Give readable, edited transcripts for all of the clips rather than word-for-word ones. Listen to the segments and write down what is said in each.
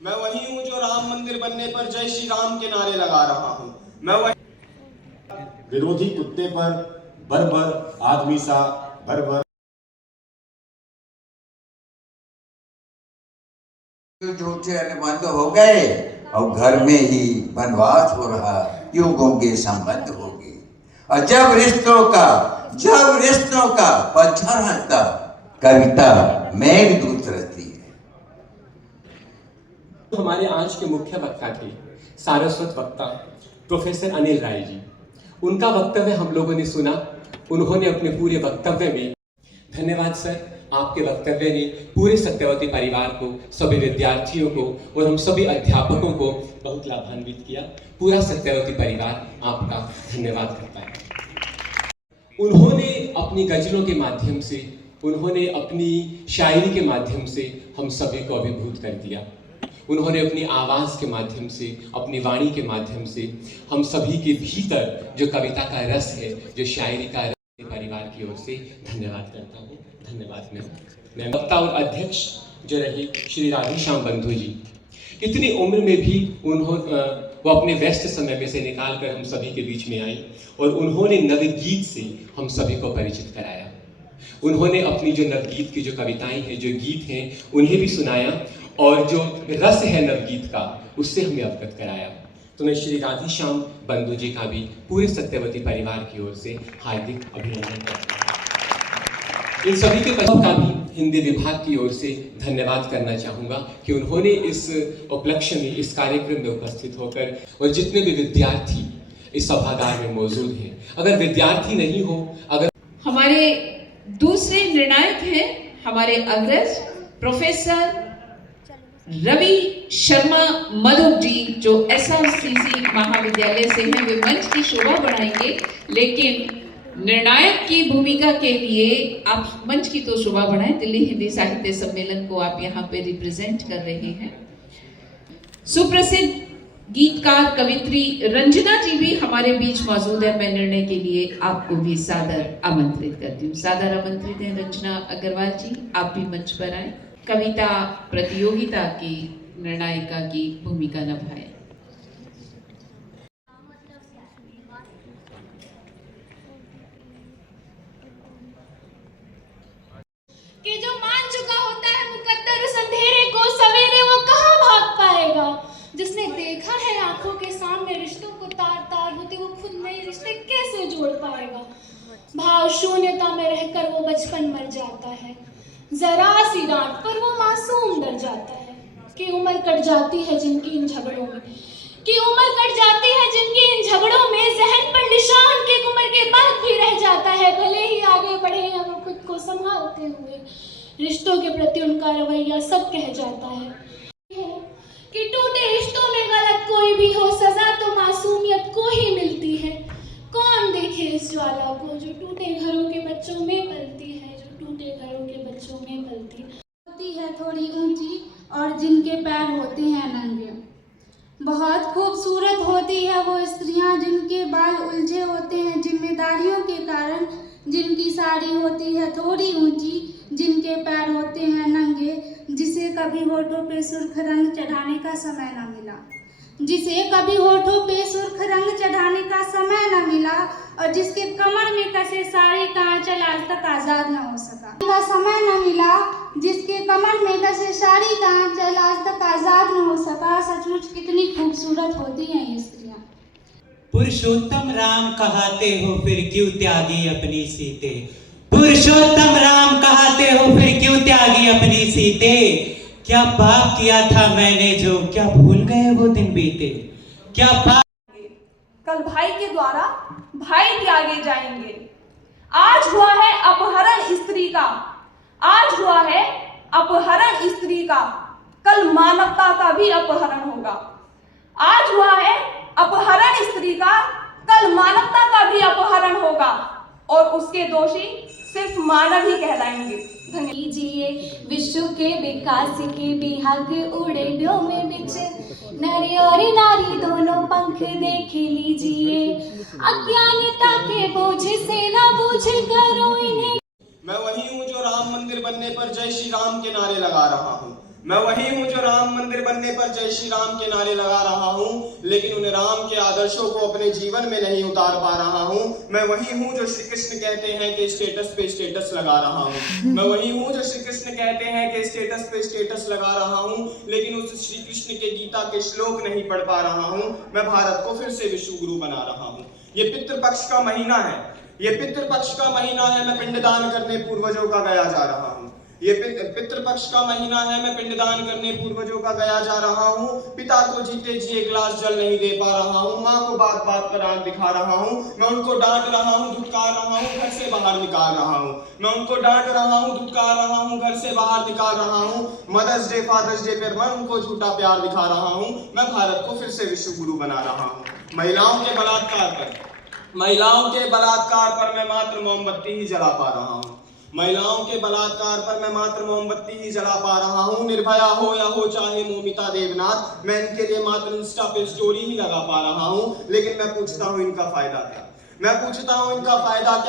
मैं वही हूँ जो राम मंदिर बनने पर जय श्री राम के नारे लगा रहा हूँ। मैं वही विरोधी कुत्ते पर बर्बर आदमी सा बर्बर। झूठे अनुबंध हो गए और घर में ही वनवास हो रहा, युगों के संबंध हो गए। और जब रिश्तों का पत्थर हटता, कविता मेघदूत रहती है। हमारे आज के मुख्य वक्ता थे सारस्वत वक्ता प्रोफेसर अनिल राय जी। उनका वक्तव्य हम लोगों ने सुना। उन्होंने अपने पूरे वक्तव्य में, धन्यवाद सर, आपके वक्तव्य ने पूरे सत्यवती परिवार को, सभी विद्यार्थियों को और हम सभी अध्यापकों को बहुत लाभान्वित किया। पूरा सत्यवती परिवार आपका धन्यवाद करता है। उन्होंने अपनी गजलों के माध्यम से, उन्होंने अपनी शायरी के माध्यम से हम सभी को अभिभूत कर दिया। उन्होंने अपनी आवाज़ के माध्यम से, अपनी वाणी के माध्यम से हम सभी के भीतर जो कविता का रस है, जो शायरी का रस है, परिवार की ओर से धन्यवाद करता हूँ। धन्यवाद। मैं वक्ता और अध्यक्ष जो रहे श्री राधेश्याम बंधु जी, इतनी उम्र में भी वो अपने व्यस्त समय में से निकाल कर हम सभी के बीच में आई और उन्होंने नवगीत से हम सभी को परिचित कराया। उन्होंने अपनी जो नवगीत की जो कविताएं हैं, जो गीत हैं, उन्हें भी सुनाया और जो रस है नवगीत का, उससे हमें अवगत कराया। तो मैं श्री राधेश्याम बंधु जी का भी पूरे सत्यवती परिवार की ओर से हार्दिक अभिनंदन करता हूँ। इन सभी के बच्चों का भी हिंदी विभाग की ओर से धन्यवाद करना चाहूँगा कि उन्होंने इस उपलक्ष्य में, इस कार्यक्रम में उपस्थित होकर, और जितने भी विद्यार्थी इस सभागार में मौजूद हैं, अगर विद्यार्थी नहीं हो, अगर हमारे दूसरे निर्णायक हैं हमारे अग्रज प्रोफेसर रवि शर्मा मधुक जी, जो SRCC महाविद्यालय से हैं, वे मंच की शोभा बढ़ाएंगे। लेकिन निर्णायक की भूमिका के लिए आप मंच की तो शोभा बढ़ाएं, दिल्ली हिंदी साहित्य सम्मेलन को आप यहाँ पे रिप्रेजेंट कर रहे हैं। सुप्रसिद्ध गीतकार कवित्री रंजना जी भी हमारे बीच मौजूद है। मैं निर्णय के लिए आपको भी सादर आमंत्रित करती हूँ। सादर आमंत्रित हैं रंजना अग्रवाल जी, आप भी मंच पर आए, कविता प्रतियोगिता की निर्णायिका की भूमिका निभाएं। कि जो मान चुका होता है मुकद्दर उस अंधेरे को, सवेरे वो कहाँ भाग पाएगा। जिसने देखा है आंखों के सामने रिश्तों को तार तार होते, वो खुद नए रिश्ते कैसे जोड़ पाएगा। भाव शून्यता में रहकर वो बचपन मर जाता है, जरा सी डांट पर वो मासूम डर जाता है। कि उम्र कट जाती है जिनकी इन झगड़ों में, कि उम्र कट जाती है जिनकी इन झगड़ों में, जहन पर निशान के उम्र के बाद भी रह जाता है। भले ही आगे बढ़े हैं वो खुद को संभालते हुए, रिश्तों के प्रति उनका रवैया सब कह जाता है। कि टूटे रिश्तों में गलत कोई भी हो, सजा तो मासूमियत को ही मिलती है। कौन देखे इस ज्वाला को जो टूटे घरों के बच्चों में पलती है, जो टूटे घरों के बच्चों में पलती है। थोड़ी ऊंची और जिनके पैर होते हैं नंगे। बहुत खूबसूरत होती है वो स्त्रियां जिनके बाल उलझे होते हैं जिम्मेदारियों के कारण, जिनकी साड़ी होती है थोड़ी ऊंची, जिनके पैर होते हैं नंगे, जिसे कभी होठों पे सुर्ख रंग चढ़ाने का समय न मिला, जिसे कभी होठों पे सुर्ख रंग चढ़ाने का समय न मिला, और जिसके कमर में कसे साड़ी का आंचल आज तक आजाद न हो सका। का समय न मिला, जिसके कमर में कसे साड़ी का आंचल आज तक आजाद न हो सका। सचमुच कितनी खूबसूरत होती हैं ये स्त्रियां। पुरुषोत्तम राम कहाते हो फिर क्यों त्यागी अपनी सीते। पुरुषोत्तम राम कहाते हो फिर क्यों त्यागी अपनी सीते। क्या पाप किया था मैंने जो, क्या भूल गए वो दिन बीते। क्या पाप, कल भाई के द्वारा भाई त्यागे जाएंगे। आज हुआ है अपहरण स्त्री का, आज हुआ है अपहरण स्त्री का, कल मानवता का भी अपहरण होगा। आज हुआ है अपहरण स्त्री का, कल मानवता का भी अपहरण होगा, और उसके दोषी सिर्फ मानव ही कहलाएंगे। लीजिए विश्व के विकास के बिहाग उड़े में बिछे, नरी और नारी दोनों पंख देख लीजिए। अज्ञानता के बोझ से ना बोझ करो इन्हें। मैं वही हूँ जो राम मंदिर बनने पर जय श्री राम के नारे लगा रहा हूँ। मैं वही हूँ जो राम मंदिर बनने पर जय श्री राम के नारे लगा रहा हूँ, लेकिन उन्हें राम के आदर्शों को अपने जीवन में नहीं उतार पा रहा हूँ। मैं वही हूँ जो श्री कृष्ण कहते हैं कि स्टेटस पे स्टेटस लगा रहा हूँ। मैं वही हूँ जो श्री कृष्ण कहते हैं कि स्टेटस पे स्टेटस लगा रहा हूँ, लेकिन उस श्री कृष्ण के गीता के श्लोक नहीं पढ़ पा रहा हूँ। मैं भारत को फिर से विश्व गुरु बना रहा हूँ। ये पितृपक्ष का महीना है, ये पितृपक्ष का महीना है। मैं पिंडदान करने पूर्वजों का गया जा रहा हूँ। ये पितृपक्ष का महीना है। मैं पिंडदान करने पूर्वजों का गया जा रहा हूँ। पिता को जीते जी एक गिलास जल नहीं दे पा रहा हूँ। माँ को बात बात पर आंख दिखा रहा हूँ। मैं उनको डांट रहा हूँ, धुतकार रहा हूँ, घर से बाहर निकाल रहा हूँ। मैं उनको डांट रहा हूँ, धुतकार रहा हूँ, घर से बाहर निकाल रहा हूँ। मदर्स डे, फादर्स डे पर मैं उनको झूठा प्यार दिखा रहा हूँ। मैं भारत को फिर से विश्व गुरु बना रहा हूँ। महिलाओं के बलात्कार पर मैं मात्र मोमबत्ती ही जला पा रहा हूँ। महिलाओं के बलात्कार पर मैं मात्र मोमबत्ती ही जला पा रहा हूँ। निर्भया हो या हो चाहे मौमिता देवनाथ, मैं इनके लिए मात्र इंस्टा पे स्टोरी ही लगा पा रहा हूँ। लेकिन मैं पूछता हूँ इनका फायदा क्या?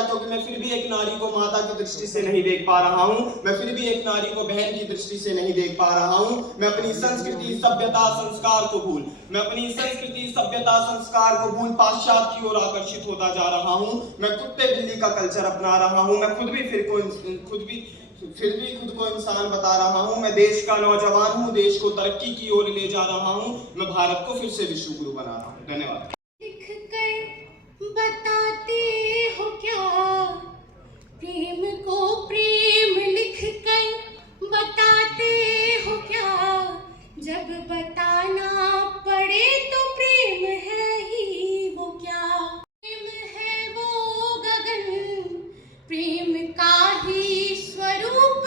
क्योंकि मैं फिर भी एक नारी को माता की दृष्टि से नहीं देख पा रहा हूँ। मैं फिर भी एक नारी को बहन की दृष्टि से नहीं देख पा रहा हूँ। मैं अपनी संस्कृति, सभ्यता, संस्कार को भूल पाश्चात्य की ओर आकर्षित होता जा रहा हूँ। मैं कुत्ते बिल्ली का कल्चर अपना रहा हूँ। मैं खुद भी खुद को इंसान बता रहा हूँ। मैं देश का नौजवान हूँ, देश को तरक्की की ओर ले जा रहा हूँ। मैं भारत को फिर से विश्व गुरु बना रहा हूँ। धन्यवाद। बताते हो क्या प्रेम को, प्रेम लिख कर बताते हो क्या? जब बताना पड़े तो प्रेम है ही वो क्या? प्रेम है वो गगन, प्रेम का ही स्वरूप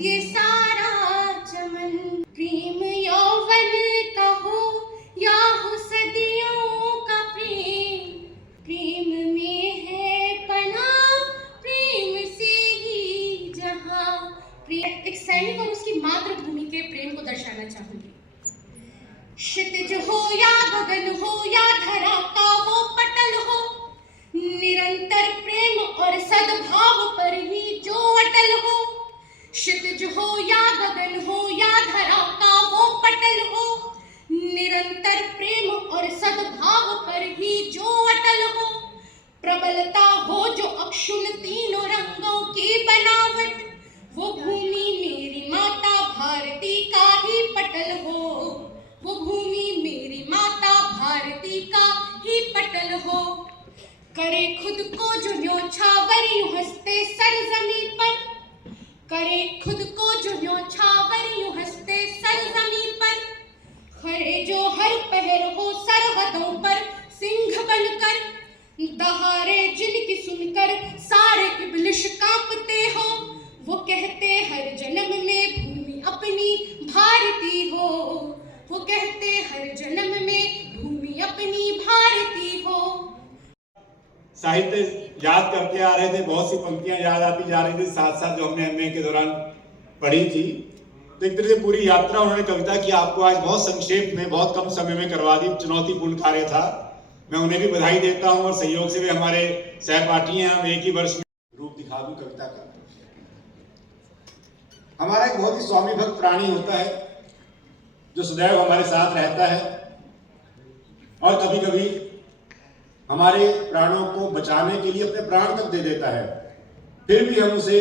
ये सारा चमन। प्रेम यौवन का हो या हो सदियों का प्रेम, प्रेम में है पना, प्रेम से ही जहां। एक सैनिक और उसकी मातृभूमि के प्रेम को दर्शाना चाहूंगी। क्षितिज हो या गगन हो या धरा का वो पटल हो, निरंतर प्रेम और सद्भाव पर ही जो अटल हो। क्षितिज हो या गगन हो या धरा का वो पटल हो, निरंतर प्रेम और सद्भाव पर ही जो अटल हो। प्रबलता हो जो अक्षुण तीनों रंगों की बनावट, वो भूमि मेरी माता भारती का ही पटल हो। वो भूमि मेरी माता भारती का ही पटल हो। करे खुद को जो न्योछावर यूं हंसते सरजमी पर, करे खुद को जो न्योछावर यूं हंसते सरजमी पर। खड़े जो हर पहर हो सरहदों पर सिंह बनकर, दहाड़े जिनकी सुनकर सारे इब्लिश कांपते हो। वो कहते हर जन्म में भूमि अपनी भारती हो। वो कहते हर जन्म में भूमि अपनी भारती हो। साहित्य याद करते आ रहे थे, बहुत सी पंक्तियां याद आती जा रही थी साथ साथ जो हमने एमए के दौरान पढ़ी थी। तो एक तरह से पूरी यात्रा उन्होंने कविता की आपको आज बहुत संक्षेप में, बहुत कम समय में करवा दी। चुनौतीपूर्ण कार्य था। मैं उन्हें भी बधाई देता हूं और सहयोग से भी हमारे सहपाठी हैं। हम एक ही वर्ष में रूप दिखा दूं कविता का। हमारा एक बहुत ही स्वामी भक्त प्राणी होता है जो सदैव हमारे साथ रहता है और कभी कभी हमारे प्राणों को बचाने के लिए अपने प्राण तक दे देता है। फिर भी हम उसे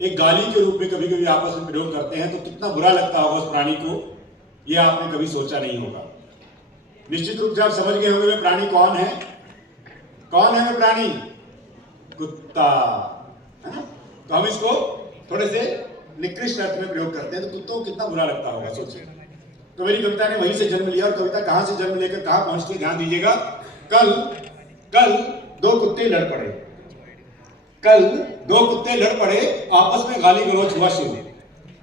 एक गाली के रूप में कभी कभी आपस में प्रयोग करते हैं, तो कितना बुरा लगता होगा उस प्राणी को, यह आपने कभी सोचा नहीं होगा। निश्चित रूप से आप समझ गए होंगे वे प्राणी कौन है। कौन है वे प्राणी? कुत्ता, है ना? तो हम इसको थोड़े से निकृष्ट अर्थ में प्रयोग करते हैं, तो कुत्तों को कितना बुरा लगता होगा, सोचिए। तो मेरी कविता ने वहीं से जन्म लिया। और कविता कहां से जन्म लेकर कहां पहुंचती है, ध्यान दीजिएगा। कल दो कुत्ते लड़ पड़े। कल दो कुत्ते लड़ पड़े, आपस में गाली गलौज हुआ शुरू।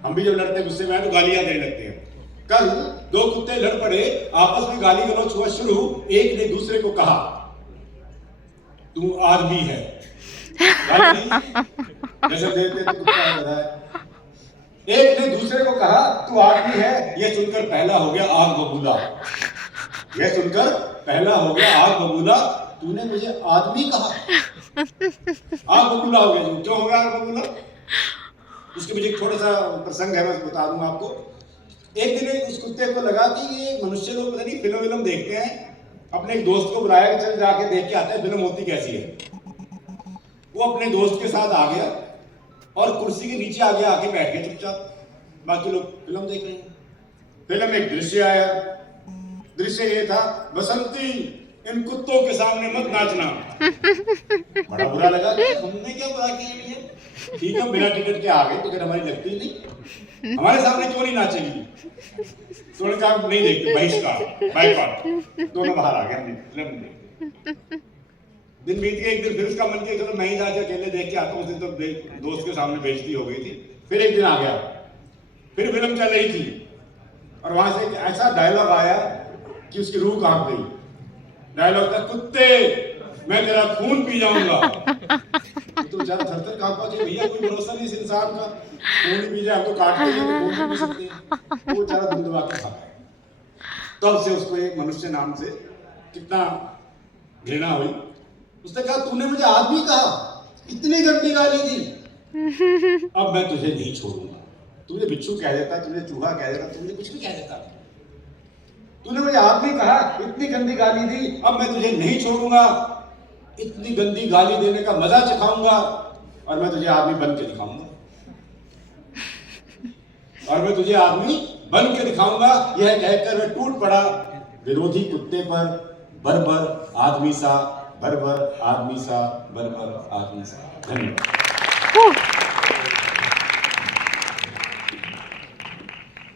हम भी जब लड़ते हैं गुस्से में तो गालियां देने लगते हैं। कल दो कुत्ते लड़ पड़े, आपस में गाली गलौज हुआ शुरू। एक ने दूसरे को कहा तू आदमी है। जैसे देते तो कुत्ता है। एक ने दूसरे को कहा तू आदमी है। यह सुनकर पहला हो गया आग बबूला। यह सुनकर पहला हो गया आग बबूला। तूने मुझे आदमी कहा। आग बबूला हो गया। क्यों हो गया आग बबूला? उसके पीछे एक छोटा सा प्रसंग है, मैं बता दूंगा आपको। एक दिन उस कुत्ते को लगा कि ये मनुष्य लोग पता नहीं फिल्म विल्म देखते हैं, अपने एक दोस्त को बुलाया कि चल जाके देख के आते हैं फिल्म होती कैसी है। वो अपने दोस्त के साथ आ गया और कुर्सी के नीचे आगे आके बैठ गया चुपचाप, बाकी लोग फिल्म देख रहे हैं। फिल्म में एक दृश्य आया, दृश्य ये था, बसंती इन कुत्तों के सामने मत नाचना। बड़ा बुरा लगा, हमने क्या बुरा किया है? ठीक है, बिना टिकट के आ गए, टिकट हमारी लगती नहीं, हमारे सामने क्यों नहीं नाचेगी? तो उन्होंने कहा नहीं देखते, बहिष्कार, बाइकआउट, दोनों बाहर आ गए, फिल्म देखते। दिन बीत गया, एक दिन फिर उसका मन किया चलो मैं ही जाके अकेले देख के आता हूँ। उस दिन तो दोस्त के सामने बेइज्जती हो गई थी। फिर एक दिन आ गया, फिर फिल्म चल रही थी और वहां से ऐसा डायलॉग आया कि उसकी रूह कांप गई। डायलॉग था, कुत्ते मैं तेरा खून पी जाऊंगा। तो बेचारा थर-थर कांपा कि भैया कोई भरोसा नहीं इस इंसान का, खून ही पी जाए, हम तो काटते हैं, खून पी सकते हैं। वो बेचारा धुंधवा के खा गया। तब से उसको एक मनुष्य नाम से कितना घृणा हुई। उसने कहा तूने मुझे आदमी कहा, इतनी गंदी गाली दी, अब मैं तुझे नहीं छोड़ूंगा। तुझे बिच्छू कह देता, तुझे चूहा कह देता, तुझे कुछ भी कह देता, तूने मुझे आदमी कहा, इतनी गंदी गाली दी, अब मैं तुझे नहीं छोड़ूंगा। इतनी गंदी गाली देने का मजा चखाऊंगा और मैं तुझे आदमी बन के दिखाऊंगा, और मैं तुझे आदमी बन के दिखाऊंगा। यह कहकर मैं टूट पड़ा विरोधी कुत्ते पर, बर्बर आदमी सा, बर्बर आदमी सा, बर्बर आदमी सा। धन्यवाद।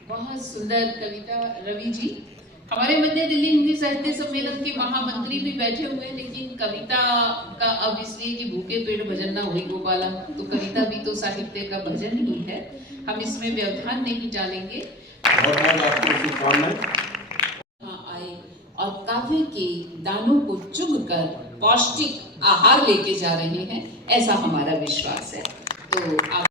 बहुत सुंदर कविता रवि जी। हमारे मध्य दिल्ली हिंदी साहित्य सम्मेलन के महामंत्री भी बैठे हुए हैं, लेकिन कविता का अब इसलिए कि भूखे पेट भजन ना होई गोपाला, तो कविता भी तो साहित्य का भजन ही है, हम इसमें व्यवधान नहीं डालेंगे। आए और काव्य के दानों को चुगकर पौष्टिक आहार लेके जा रहे हैं, ऐसा हमारा विश्वास है। तो आप